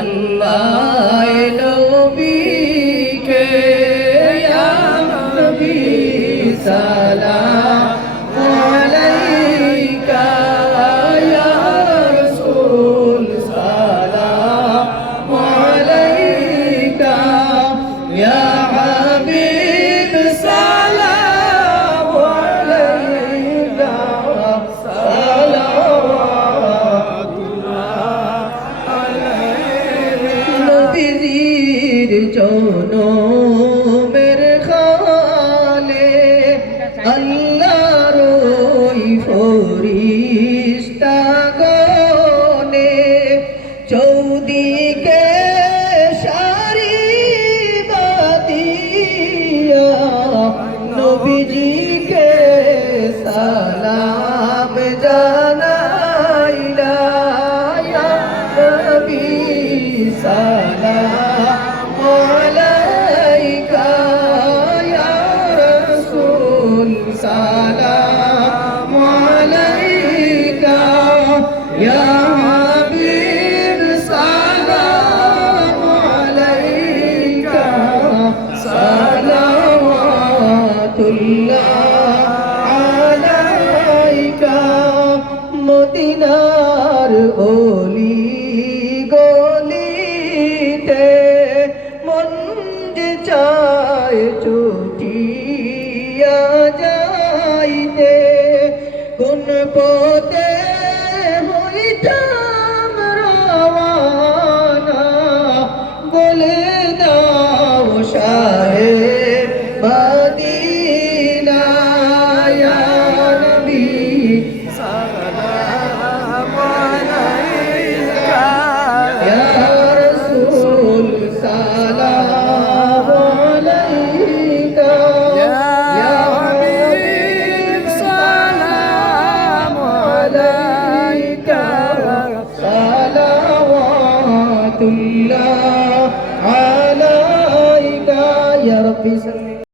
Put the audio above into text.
আল্লাহ নবীকে ইয়া নবী সালাম আলাইকা ইয়া রাসূল সালাম আলাইকা ইয়া হাবিব সালাম আলাইকা সালাওয়াতুল্লাহ আলাইকা নবীর জনমের খালে আল্লাহর ওই ফরিস্তা গণে চৌদিকে সারি বাতিয়া নবীজিকে সালাম জানাইলা ইয়া নবী সালাম আলাইকা ইয়া রাসূল সালাম আলাইকা ইয়া হাবিব সালাম আলাইকা সালাওয়াতুল্লাহ আলাইকা মদিনার অলি গলিতে মন যে চায় ছুটিয়া যাইতে কোন পথে হইতাম রওয়ানা বলে দাও শাহে মদিনা ইয়া নবী সালাম আলাইকা ইয়া রাসূল সালাম আলাইকা ইয়া হাবিব সালাম আলাইকা সালাওয়াতুল্লাহ